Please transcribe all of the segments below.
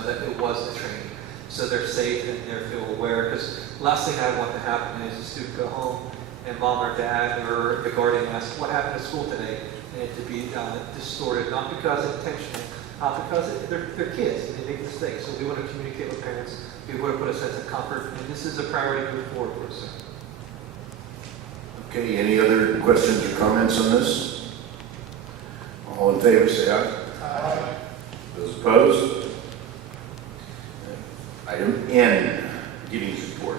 know that it was the training. So they're safe and they feel aware, because last thing I want to happen is a student go home and mom or dad or the guardian asks, what happened at school today? And it to be distorted, not because intentional, because they're kids and they make mistakes. So we want to communicate with parents. We want to put a sense of comfort, and this is a priority to move forward for us. Okay, any other questions or comments on this? All in favor, say aye. Aye. Those opposed? Item N, Giddings report.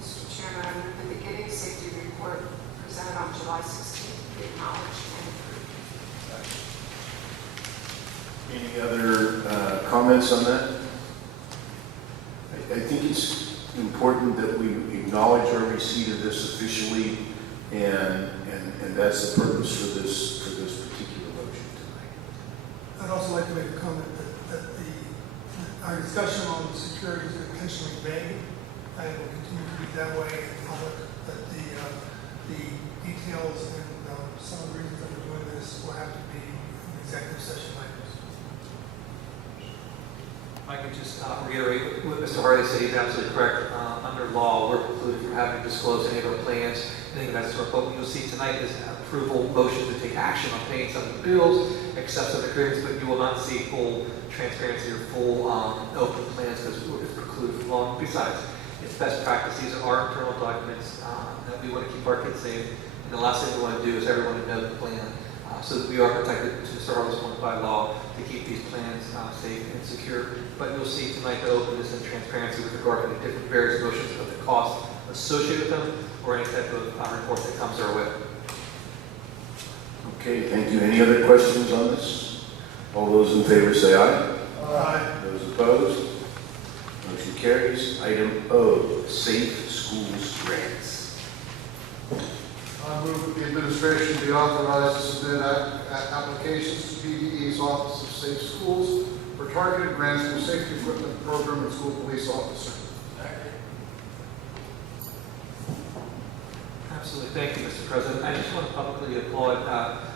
Mr. Chairman, I move the beginning safety report presented on July 16th be acknowledged and approved. Any other comments on that? I think it's important that we acknowledge our receipt of this officially, and that's the purpose for this particular motion tonight. I'd also like to make a comment that our discussion on security is intentionally vague, and will continue to be that way in public, that the details and some of the reasons that we're doing this will have to be in executive session items. I could just reiterate what Mr. Harley said. He's absolutely correct. Under law, we're precluded from having to disclose any of our plans, anything of that sort. But what you'll see tonight is an approval motion to take action on paying some of the bills, accept some agreements, but you will not see full transparency or full open plans because it's precluded from law. Besides, it's best practice. These are our internal documents that we want to keep our kids safe. And the last thing we want to do is everyone to know the plan. So that we are protected, to Mr. Harley's point, by law to keep these plans safe and secure. But you'll see tonight the openness and transparency with regard to the different various motions of the cost associated with them or any type of report that comes our way. Okay, thank you. Any other questions on this? All those in favor say aye. Aye. Those opposed? Motion carries. Item O, Safe Schools Grants. I move that the administration be authorized to submit applications to PDE's Office of Safe Schools for targeted grants for safety equipment program and school police officer. Absolutely. Thank you, Mr. President. I just want to publicly applaud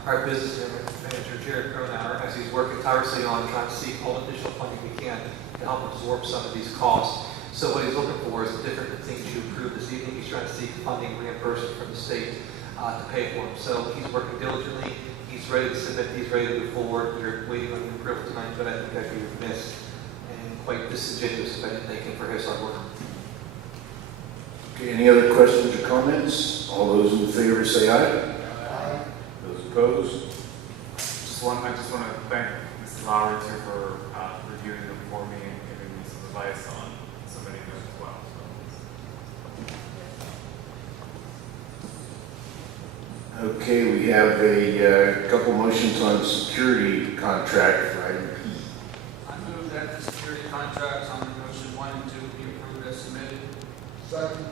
our business manager, Jared Cronauer, as he's working tirelessly on trying to seek all additional funding we can to help absorb some of these costs. So what he's looking for is different things you approved this evening. He's trying to seek funding reimbursement from the state to pay for them. So he's working diligently. He's ready to submit. He's ready to move forward. We're waiting on the approval tonight, but I think I'd be remiss and quite disingenuous if I didn't thank him for his hard work. Okay, any other questions or comments? All those in favor say aye. Aye. Those opposed? I just want to thank Mr. Lowry too for reviewing them for me and giving me some advice on submitting them as well. Okay, we have a couple motions on security contract for item P. I move that the security contracts on motion 1 and 2 be approved as submitted. Second.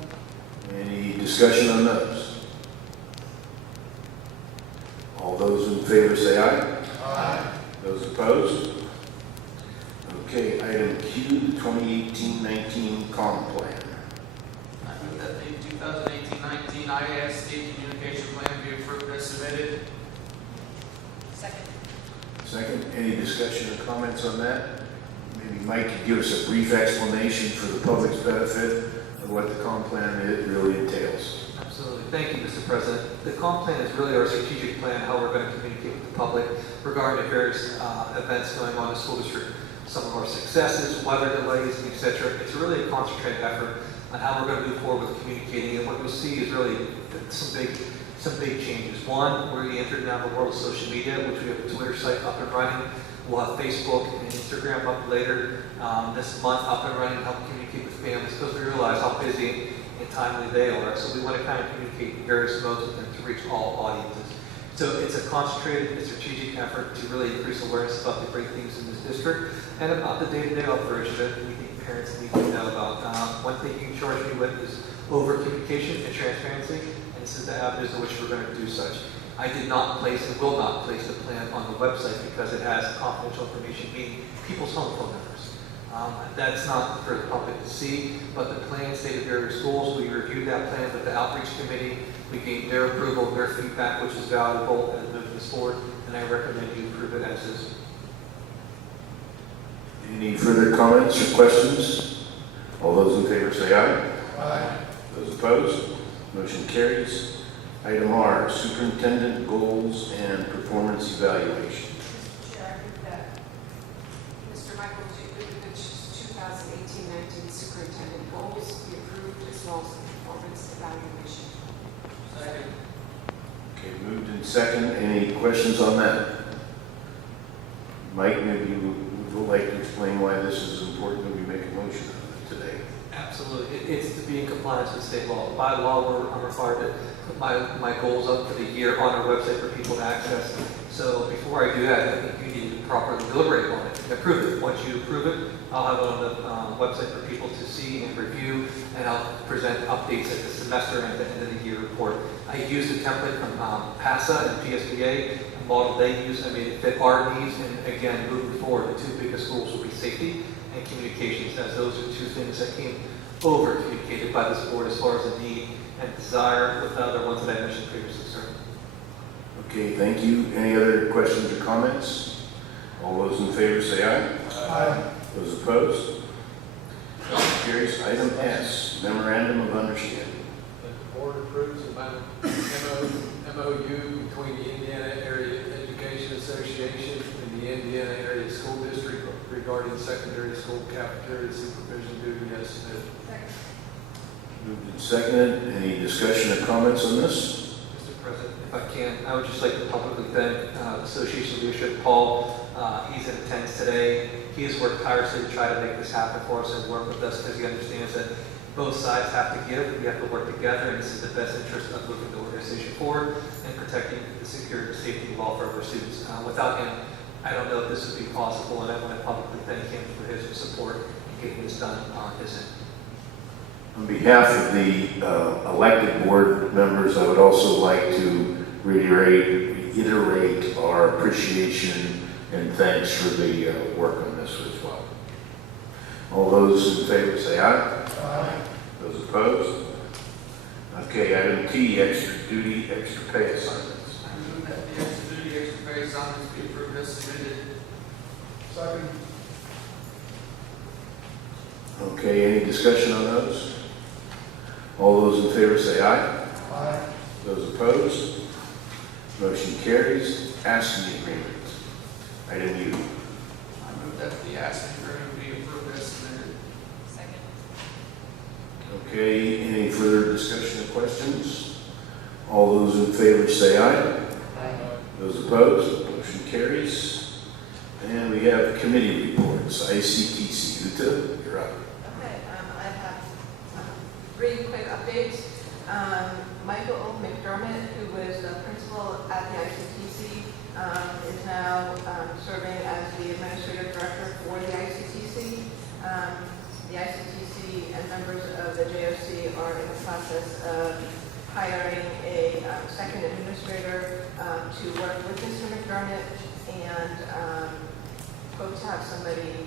Any discussion on those? All those in favor say aye. Aye. Those opposed? Okay, item Q, 2018-19 comm plan. I move that the 2018-19 IASD communication plan be approved as submitted. Second, any discussion or comments on that? Maybe Mike could give us a brief explanation for the public's benefit of what the comm plan really entails. Absolutely. Thank you, Mr. President. The comm plan is really our strategic plan, how we're going to communicate with the public regarding the various events going on in the school district, some of our successes, weather delays, and etc. It's really a concentrated effort on how we're going to move forward with communicating, and what you'll see is really some big changes. One, we're entering now the world of social media, which we have a Twitter site up and running. We'll have Facebook and Instagram up later this month up and running to help communicate with families because we realize how busy and timely they are. So we want to kind of communicate in various modes with them to reach all audiences. So it's a concentrated and strategic effort to really increase awareness about the great things in this district and about the day-to-day operation that we think parents need to know about. One thing you can charge me with is over-communication and transparency, and this is the avenues in which we're going to do such. I did not place and will not place the plan on the website because it has confidential information, meaning people's home phone numbers. That's not for the public to see, but the plan stated various goals. We reviewed that plan with the outreach committee We gained their approval, their feedback, which is valuable as moving this forward, and I recommend you approve it as is. Any further comments or questions? All those in favor say aye. Aye. Those opposed? Motion carries. Item R, Superintendent Goals and Performance Evaluation. Mr. Chair, I move that Mr. Michael Jugovich's 2018-19 superintendent goals be approved as well as the performance evaluation. Second. Okay, moved in second. Any questions on that? Mike, maybe you would like to explain why this is important that we make a motion on it today. Absolutely. It's to be in compliance with state law. By law, I'm required to put my goals up for the year on our website for people to access. So before I do that, I think you need to properly deliberate on it and approve it. Once you approve it, I'll have it on the website for people to see and review, and I'll present updates at the semester and at the end of the year report. I used a template from PASA and PSBA, a model they use. I made it fit our needs, and again, moving forward, the two biggest goals will be safety and communications, as those are two things that came over communicated by this board as far as the need and desire with the other ones that I mentioned previously, sir. Okay, thank you. Any other questions or comments? All those in favor say aye. Aye. Those opposed? Motion carries. Item S, Memorandum of Understanding. The board approves the MOU between the Indiana Area Education Association and the Indiana Area School District regarding secondary school cafeteria supervision duty as submitted. Moved and seconded. Any discussion or comments on this? Mr. President, if I can, I would just like to publicly thank Association leadership, Paul. He's in attendance today. He has worked tirelessly to try to make this happen for us and work with us because he understands that both sides have to give. We have to work together, and this is the best interest of moving the organization forward and protecting the security, safety, and welfare of our students. Without him, I don't know if this would be possible, and I want to publicly thank him for his support in getting this done on his end. On behalf of the elected board members, I would also like to reiterate our appreciation and thanks for the work on this as well. All those in favor say aye. Aye. Those opposed? Okay, item T, extra duty, extra pay assignments. I move that the extra duty, extra pay assignments be approved as submitted. Second. Okay, any discussion on those? All those in favor say aye. Aye. Those opposed? Motion carries. ASME agreement. Item U. I move that the ASME agreement be approved as submitted. Second. Okay, any further discussion or questions? All those in favor say aye. Those opposed? Motion carries. And we have committee reports. ICTC. Uta, you're up. Okay, I have 3 quick updates. Michael McDermott, who was the principal at the ICTC, is now serving as the administrative director for the ICTC. The ICTC and members of the JOC are in the process of hiring a second administrator to work with Mr. McDermott and hope to have somebody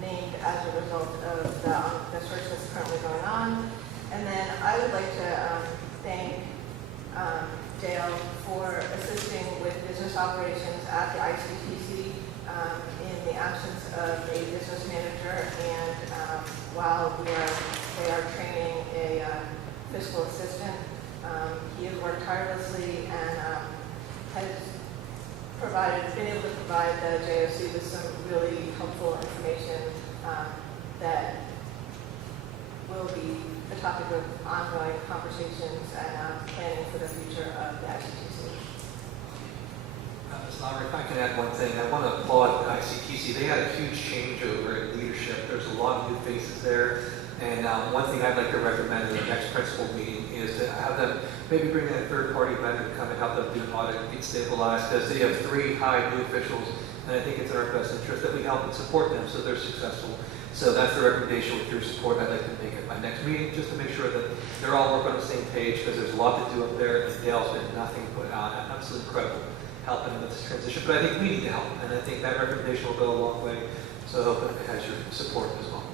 named as a result of the search that's currently going on. And then I would like to thank Dale for assisting with business operations at the ICTC in the absence of a business manager, and while they are training a fiscal assistant. He has worked tirelessly and has been able to provide the JOC with some really helpful information that will be the topic of ongoing conversations and planning for the future of the ICTC. Ms. Lowry, if I can add one thing, I want to applaud the ICTC. They had a huge changeover in leadership. There's a lot of new faces there. And one thing I'd like to recommend in the next principal meeting is to have them maybe bring in a third-party vendor to come and help them do an audit and get stabilized, because they have 3 high new officials, and I think it's in our best interest that we help and support them so they're successful. So that's the recommendation. With your support, I'd like to make at my next meeting, just to make sure that they're all working on the same page, because there's a lot to do up there, and Dale's been nothing but absolutely incredible helping them with this transition. But I think we need to help, and I think that recommendation will go a long way. So I hope it has your support as well.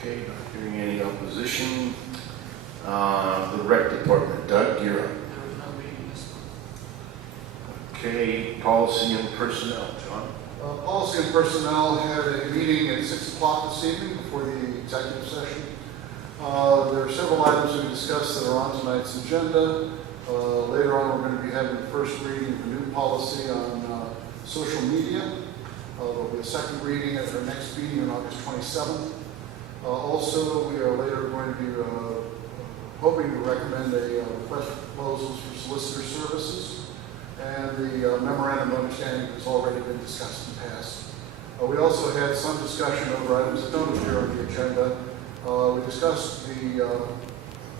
Okay, not hearing any opposition. The rec department, Doug, you're up. There was no meeting this month. Okay, policy and personnel, John. Policy and Personnel had a meeting at 6 o'clock this evening before the executive session. There are several items we discussed that are on tonight's agenda. Later on, we're going to be having the first reading of a new policy on social media. There'll be a second reading at our next meeting on August 27th. Also, we are later going to be hoping to recommend a request for proposals for solicitor services. And the memorandum of understanding has already been discussed in the past. We also had some discussion over items that don't appear on the agenda. We discussed the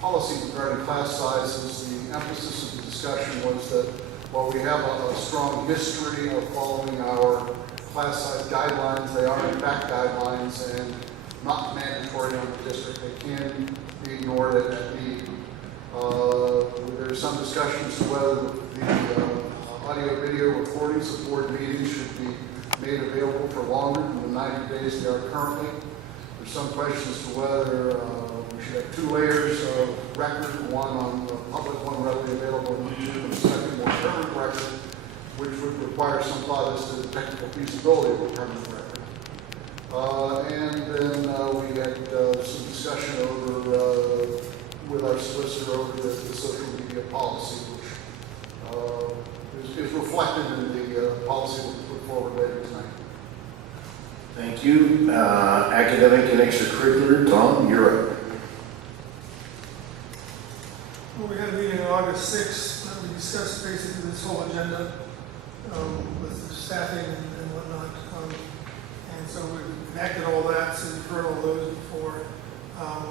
policy regarding class sizes. The emphasis of the discussion was that while we have a strong history of following our class size guidelines, they are in fact guidelines and not mandatory on the district. They can be ignored at need. There's some discussion as to whether the audio-video recordings of board meetings should be made available for longer than the 90 days they are currently. There's some question as to whether we should have 2 layers of record, one on the public, one readily available on YouTube, and a second more permanent record, which would require some thought as to the technical feasibility of a permanent record. And then we had some discussion over with our solicitor over the social media policy, which is reflected in the policy we'll put forward later tonight. Thank you. Academic and extracurricular, Tom, you're up. Well, we had a meeting on August 6th that we discussed basically this whole agenda with the staffing and whatnot. And so we enacted all that, so we've heard all those before.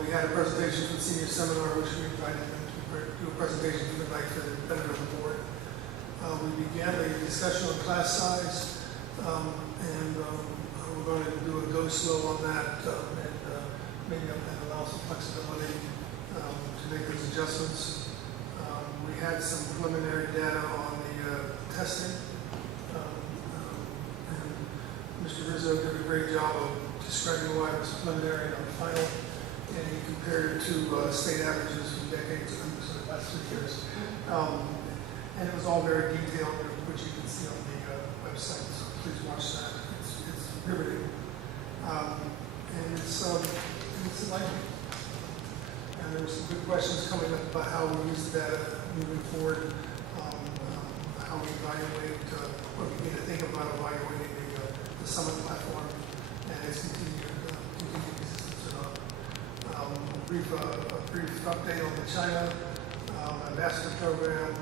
We had a presentation for the senior seminar, which we invited them to do a presentation for the night for the benefit of the board. We began a discussion on class size, and we're going to do a go slow on that, and maybe allow some flexibility to make those adjustments. We had some preliminary data on the testing. And Mr. Rizzo did a great job of describing why it was preliminary and not final, and he compared it to state averages from decades ago, so the last 3 years. And it was all very detailed, which you can see on the website, so please watch that. It's riveting. And it's enlightening. And there were some good questions coming up about how we use the data moving forward, how we evaluate, what we need to think about evaluating the Summit platform and its continued existence. A brief update on the China ambassador program.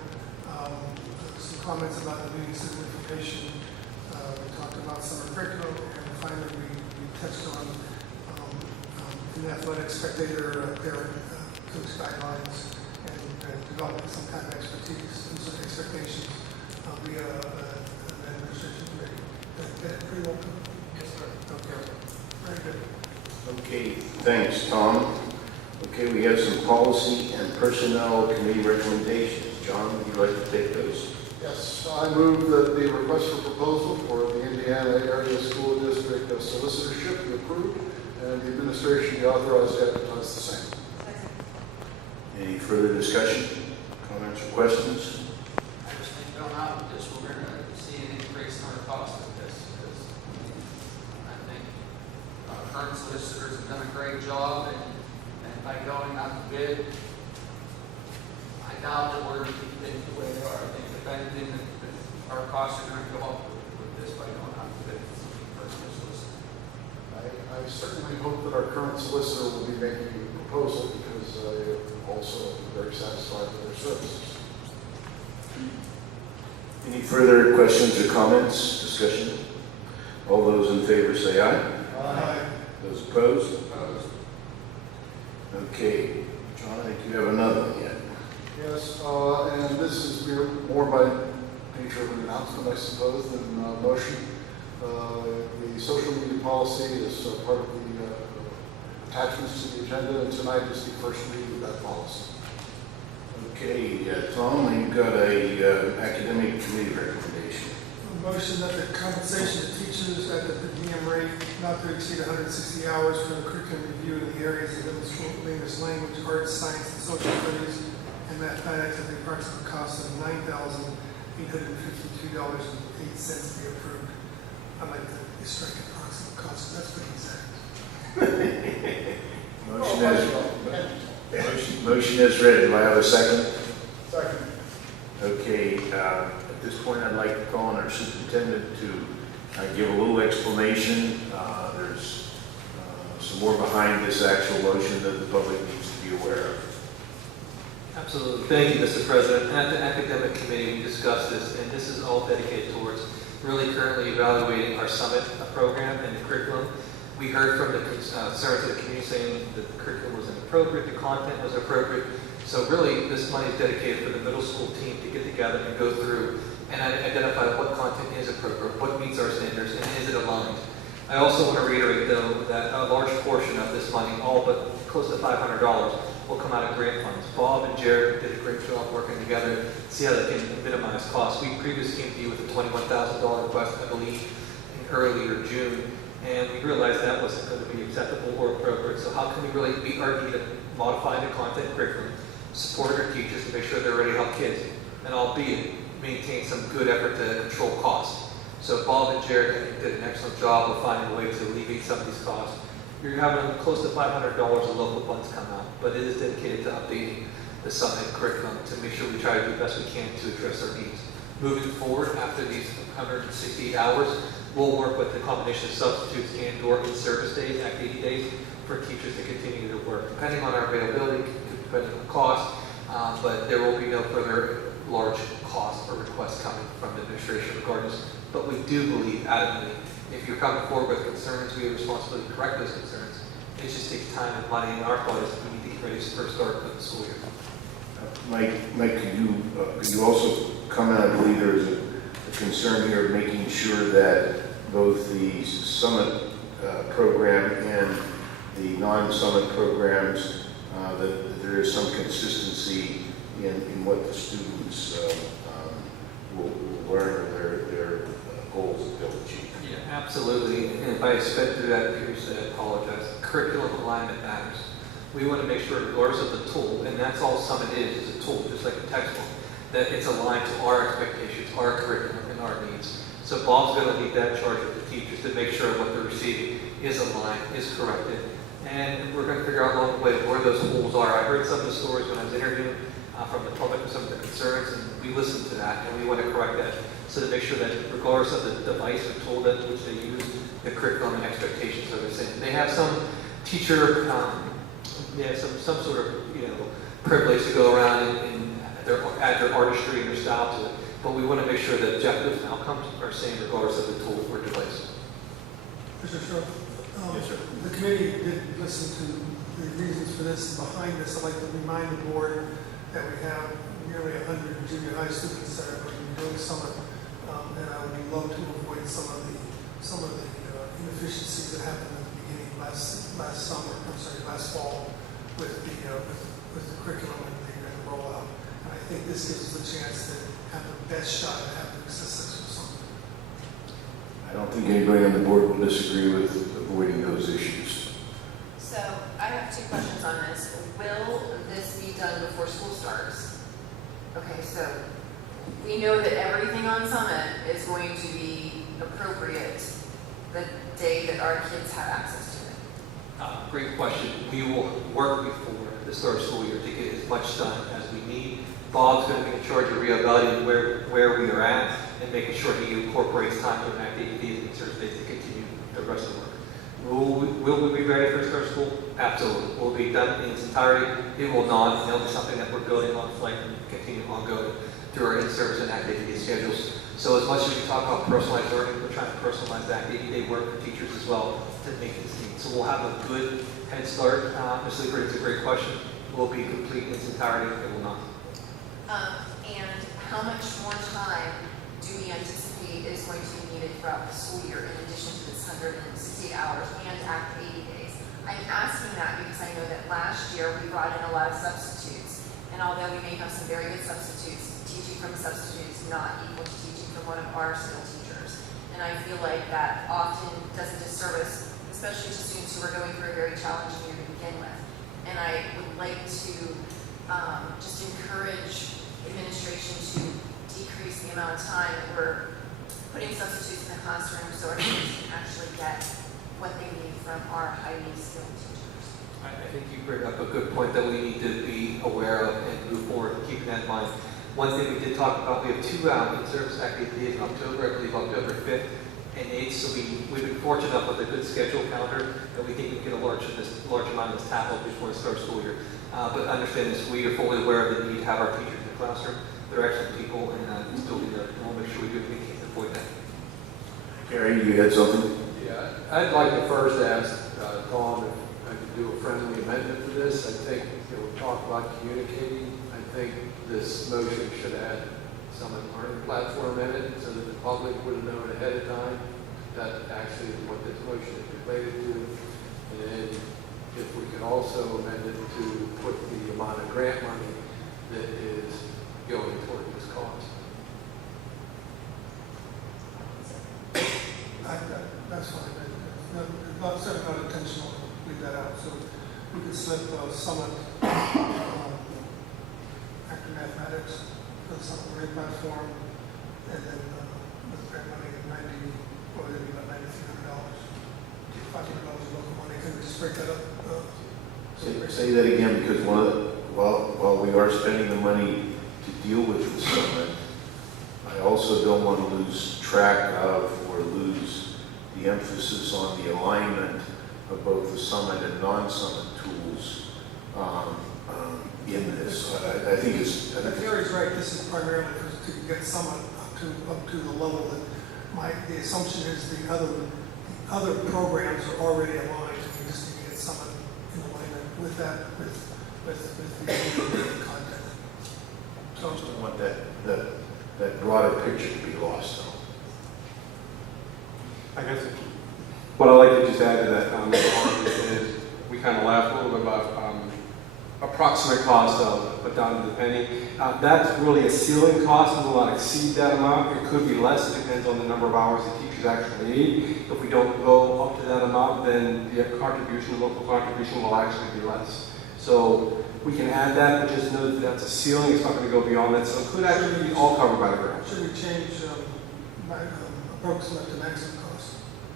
Some comments about the meeting system information. We talked about summer curriculum, and finally we touched on in athletics spectator parent coach guidelines and developing some kind of expertise and some expectations via an administration committee. Did that pretty well covered? Yes, sir. Okay, very good. Okay, thanks, Tom. Okay, we have some policy and personnel committee recommendations. John, would you like to take those? Yes, I move that the request for proposal for the Indiana Area School District solicitorship be approved and the administration be authorized to advertise the same. Any further discussion, comments, or questions? I just think going out with this, we're going to see an increase in our cost of this, because I think current solicitors have done a great job, and by going out to bid, I doubt that we're going to keep things the way they are. I think if anything, that our costs are going to go up with this by going out to bid for a solicitor. I certainly hope that our current solicitor will be making a proposal because I am also very satisfied with their services. Any further questions or comments, discussion? All those in favor say aye. Aye. Those opposed? Opposed? Okay, John, I think you have another one yet. Yes, and this is more by nature of an announcement, I suppose, than motion. The social media policy is part of the attachments to the agenda, and tonight is the first reading of that policy. Okay, Tom, you've got a academic committee recommendation. motion that the compensation to teachers at the per diem rate not to exceed 160 hours for the curriculum review in the areas of middle school English language, arts, science, and social studies, and mathematics at the approximate cost of $9,852.08 be approved. I'd like to strike approximate cost, that's pretty exact. Motion is read. Do I have a second? Second. Okay, at this point, I'd like to call on our superintendent to give a little explanation. There's some more behind this actual motion that the public needs to be aware of. Absolutely. Thank you, Mr. President. At the academic committee, we discussed this, and this is all dedicated towards really currently evaluating our summit program and the curriculum. We heard from the concerns of the community saying that the curriculum was inappropriate, the content was appropriate. So really, this money is dedicated for the middle school team to get together and go through and identify what content is appropriate, what meets our standards, and is it aligned. I also want to reiterate, though, that a large portion of this money, all but close to $500, will come out of grant funds. Bob and Jared did a great job working together to see how they can minimize costs. We previously came to you with a $21,000 request, I believe, in earlier June, and we realized that wasn't going to be acceptable or appropriate. So how can we really meet our need of modifying the content curriculum, supporting our teachers to make sure they're ready to help kids, and albeit maintain some good effort to control costs. So Bob and Jared, I think, did an excellent job of finding a way to alleviate some of these costs. You're having close to $500 of local funds come out, but it is dedicated to updating the summit curriculum to make sure we try to do the best we can to address our needs. Moving forward, after these 168 hours, we'll work with the combination of substitutes and/or in-service days, activity days, for teachers to continue to work, depending on our availability, depending on cost, but there will be no further large costs or requests coming from the administration regarding this. But we do believe adamantly, if you're coming forward with concerns, we have a responsibility to correct those concerns. It just takes time and money, and our thought is we need to get ready for the start of the school year. Mike, could you also comment? I believe there is a concern here of making sure that both the summit program and the non-summit programs, that there is some consistency in what the students will learn, or their goals that they'll achieve. Yeah, absolutely. And if I sped through that previously, I apologize. Curriculum alignment matters. We want to make sure, regardless of the tool, and that's all Summit is a tool, just like a textbook, that it's aligned to our expectations, our curriculum, and our needs. So Bob's going to lead that charge with the teachers to make sure what they're receiving is aligned, is corrected, and we're going to figure out along the way where those holes are. I heard some of the stories when I was interviewing from the public with some of the concerns, and we listened to that, and we want to correct that. So to make sure that regardless of the device or tool that which they use, the curriculum and expectations are the same. They have some teacher, some sort of privilege to go around and add their artistry and their style to it. But we want to make sure that objectives and outcomes are same regardless of the tool or device. Mr. Sharp, Yes, sir. the committee did listen to the reasons for this. Behind this, I'd like to remind the board that we have nearly 100 junior high students that are going to be doing summit, and I would love to avoid some of the inefficiencies that happened at the beginning last fall with the curriculum and the rollout. And I think this gives us a chance to have the best shot at having a successful summit. I don't think anybody on the board will disagree with avoiding those issues. So I have two questions on this. Will this be done before school starts? Okay, so we know that everything on Summit is going to be appropriate the day that our kids have access to it. Great question. We will work before the start of school year to get as much done as we need. Bob's going to be in charge of reevaluating where we are at and making sure he incorporates time to enact AEDs and Thursdays to continue the rest of the work. Will we be ready for the start of school? Absolutely. Will it be done in its entirety? It will not, and it'll be something that we're building on flight and continue ongoing through our in-service and activity schedules. So as much as we talk about personalized learning, we're trying to personalize that day-to-day work for teachers as well to make this need. So we'll have a good head start. Ms. Lieber, it's a great question. Will it be complete in its entirety? It will not. And how much more time do we anticipate is going to be needed throughout the school year in addition to this 160 hours and after 80 days? I'm asking that because I know that last year we brought in a lot of substitutes, and although we may have some very good substitutes, teaching from a substitute is not equal to teaching from one of our skilled teachers. And I feel like that often does a disservice, especially to students who are going through a very challenging year to begin with. And I would like to just encourage administration to decrease the amount of time that we're putting substitutes in the classroom so our students can actually get what they need from our highly skilled teachers. I think you bring up a good point that we need to be aware of and move forward, keeping that in mind. One thing we did talk about, we have two in-service activities in October, I believe October 5th and 8th, so we've been fortunate enough with a good schedule calendar that we think we can get a large amount of this tackled before the start of school year. But understand this, we are fully aware of the need to have our teachers in the classroom. They're excellent people, and still be there. We'll make sure we do everything to avoid that. Gary, you had something? Yeah, I'd like to first ask Tom if I could do a friendly amendment to this. I think, we talked about communicating. I think this motion should add some learning platform in it so that the public would have known ahead of time that actually is what this motion is related to. And then if we could also amend it to put the amount of grant money that is going toward this cause. That's fine. Certainly not intentional to leave that out. So we could slip Summit after mathematics for the Summit Learning Platform, and then with grant money at about $9,300, $500 of local money. Can we just break that up? Say that again, because while we are spending the money to deal with the summit, I also don't want to lose track of or lose the emphasis on the alignment of both the summit and non-summit tools in this. I think it's. Gary's right. This is primarily to get Summit up to the level that the assumption is the other programs are already aligned. We just need to get Summit in alignment with that, with the content. So I just don't want that broader picture to be lost, though. I guess what I'd like to just add to that is we kind of laughed a little bit about approximate cost of, but down to the penny. That's really a ceiling cost. We will not exceed that amount. It could be less. It depends on the number of hours the teachers actually need. If we don't go up to that amount, then the contribution, the local contribution will actually be less. So we can add that, but just know that that's a ceiling. It's not going to go beyond that. So it could actually be all covered by the grant. Should we change approximate to maximum cost?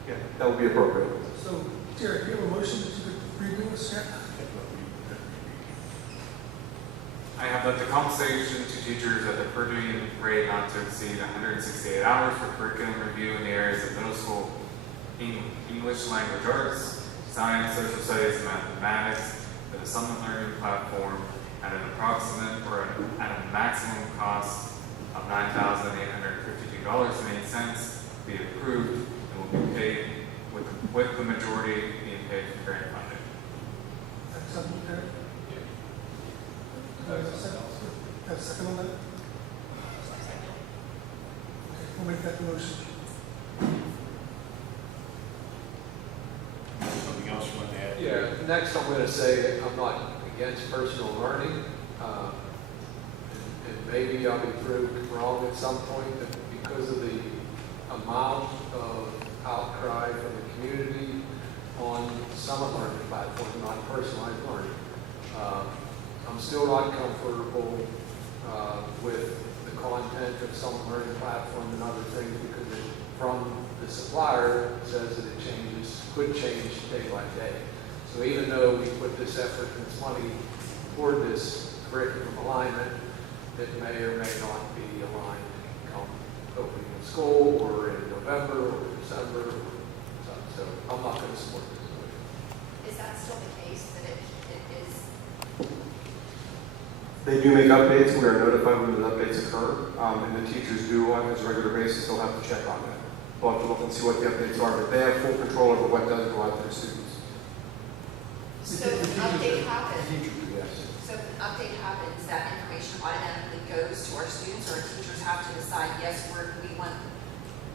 Yeah, that would be appropriate. So, Derek, do you have a motion that you could redo this yet? I have that the compensation to teachers at the per diem rate not to exceed 168 hours for curriculum review in the areas of middle school English language arts, science, social studies, and mathematics for the Summit Learning Platform at an approximate or at a maximum cost of $9,852.08 be approved and will be paid with the majority being paid from grant funding. That's something, Derek? Have a second on that? Okay, we'll make that motion. Something else you want to add? Yeah, next I'm going to say I'm not against personal learning. And maybe I'll be proved wrong at some point, but because of the amount of outcry from the community on Summit Learning Platform, not personalized learning, I'm still not comfortable with the content of Summit Learning Platform and other things because it, from the supplier, says that it could change day by day. So even though we put this effort and this money toward this curriculum alignment, it may or may not be aligned come opening of school or in November or December. So I'm not going to support this. Is that still the case, that it is? They do make updates. We are notified when those updates occur, and the teachers do on a regular basis. They'll have to check on that. We'll have to look and see what the updates are, but they have full control over what does go out to the students. So if an update happens, Yes. so if an update happens, that information automatically goes to our students, or our teachers have to decide, yes, we want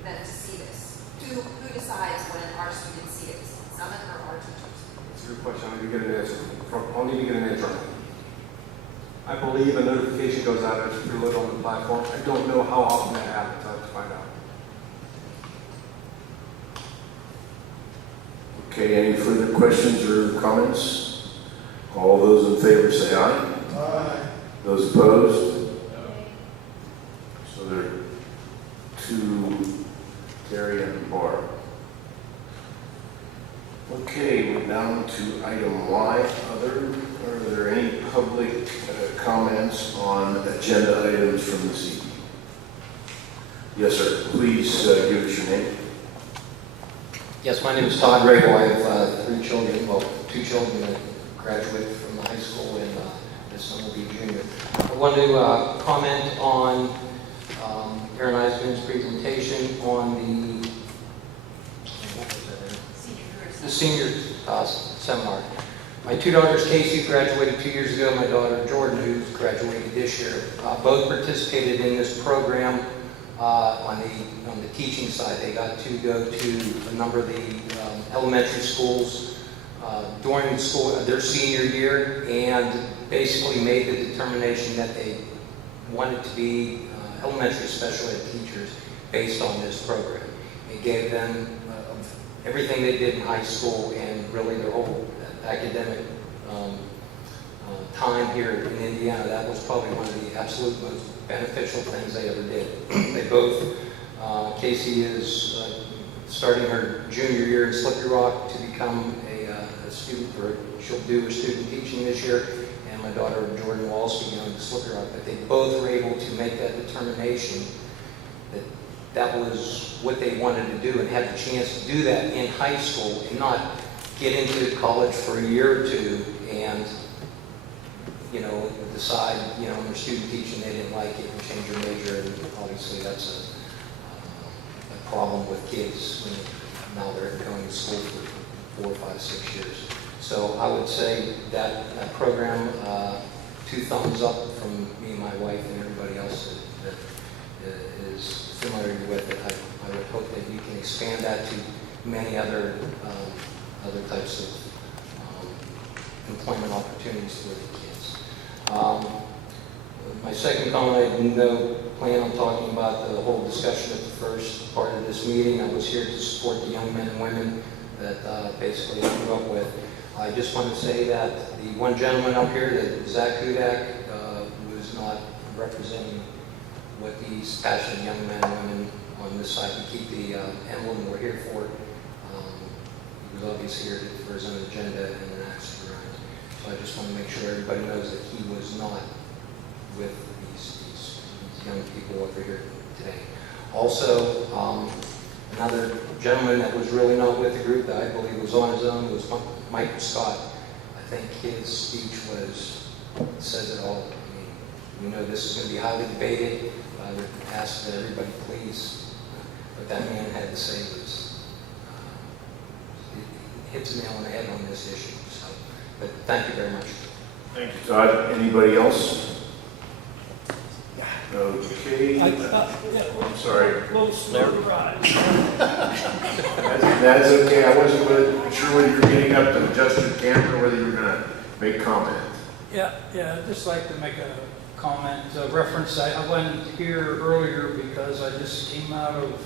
them to see this? Who decides when our students see it? Summit or our teachers? That's a good question. I'll need to get an answer I'll need to get an answer on that. I believe a notification goes out as preloaded on the platform. I don't know how often that happens. I have to find out. Okay, any further questions or comments? All those in favor say aye. Aye. Those opposed? So there are 2, Terry and Barb. Okay, we're down to item Y, other. Are there any public comments on agenda items from this evening? Yes, sir. Please give us your name. Yes, my name is Todd Rabel. I have 3 children, well, 2 children that graduated from the high school, and this son will be a junior. I want to comment on Aaron Eisman's presentation on the, what was that? The senior seminar. My 2 daughters, Casey, graduated 2 years ago. My daughter, Jordan, who's graduated this year, both participated in this program. On the teaching side, they got to go to a number of the elementary schools during the school their senior year, and basically made the determination that they wanted to be elementary special ed teachers based on this program. It gave them everything they did in high school and really their whole academic time here in Indiana. That was probably one of the absolute most beneficial things they ever did. They both, Casey is starting her junior year in Slippery Rock to become a student, or she'll do her student teaching this year, and my daughter Jordan will also be going to Slippery Rock. But they both were able to make that determination that that was what they wanted to do, and had the chance to do that in high school and not get into college for a year or 2 and decide, in their student teaching they didn't like it and change their major, and obviously that's a problem with kids when now they're going to school for 4, 5, 6 years. So I would say that program, 2 thumbs up from me and my wife and everybody else that is familiar with it. I would hope that you can expand that to many other types of employment opportunities for the kids. My second comment, I had no plan on talking about the whole discussion at the first part of this meeting. I was here to support the young men and women that basically I grew up with. I just want to say that the one gentleman up here, that Zach Hudak, was not representing what these passionate young men and women on this side who keep the emblem we're here for. He was obviously here for his own agenda and an axe to grind. So I just want to make sure everybody knows that he was not with these young people over here today. Also, another gentleman that was really not with the group that I believe was on his own was Michael Scott. I think his speech says it all. I mean, we know this is going to be highly debated. I would ask that everybody please, what that man had to say was, it hits the nail on the head on this issue. So, but thank you very much. Thank you, Todd. Anybody else? Okay. I'm sorry. That's okay. I wasn't sure whether you were getting up to adjust your camera or whether you were going to make comment. Yeah, I'd just like to make a comment, reference. I wasn't here earlier because I just came out of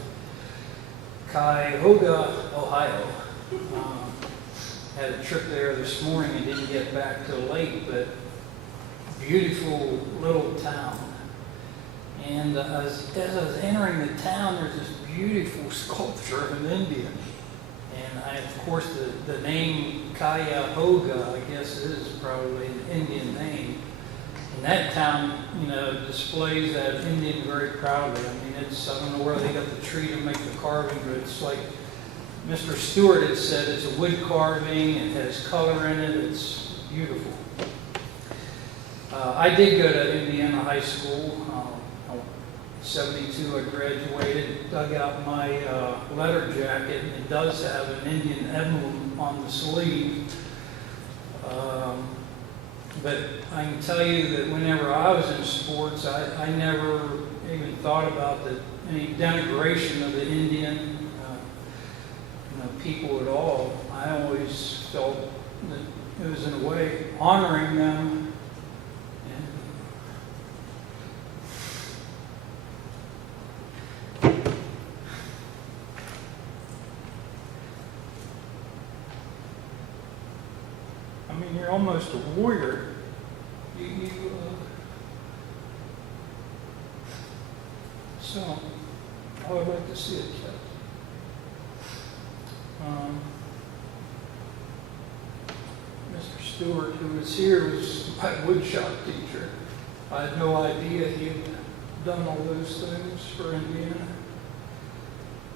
Cuyahoga, Ohio. Had a trip there this morning and didn't get back till late, but beautiful little town. And as I was entering the town, there's this beautiful sculpture of an Indian. And of course, the name Cuyahoga, I guess, is probably an Indian name. And that town, displays that Indian very proudly. I mean, I don't know where they got the tree to make the carving, but it's like Mr. Stewart had said, it's a wood carving, it has color in it, it's beautiful. I did go to Indiana High School. 72, I graduated, dug out my letter jacket, and it does have an Indian emblem on the sleeve. But I can tell you that whenever I was in sports, I never even thought about any denigration of the Indian people at all. I always felt that it was in a way honoring them. mean, you're almost a warrior. So, I would like to see it kept. Mr. Stewart, who was here, was my woodshop teacher. I had no idea he had done all those things for Indiana.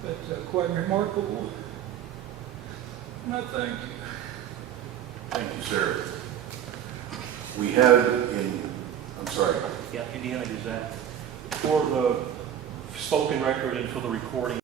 But quite remarkable. And I thank you. Thank you, sir. We have I'm sorry. Yeah, Indiana Gazette. For the spoken record and for the recording,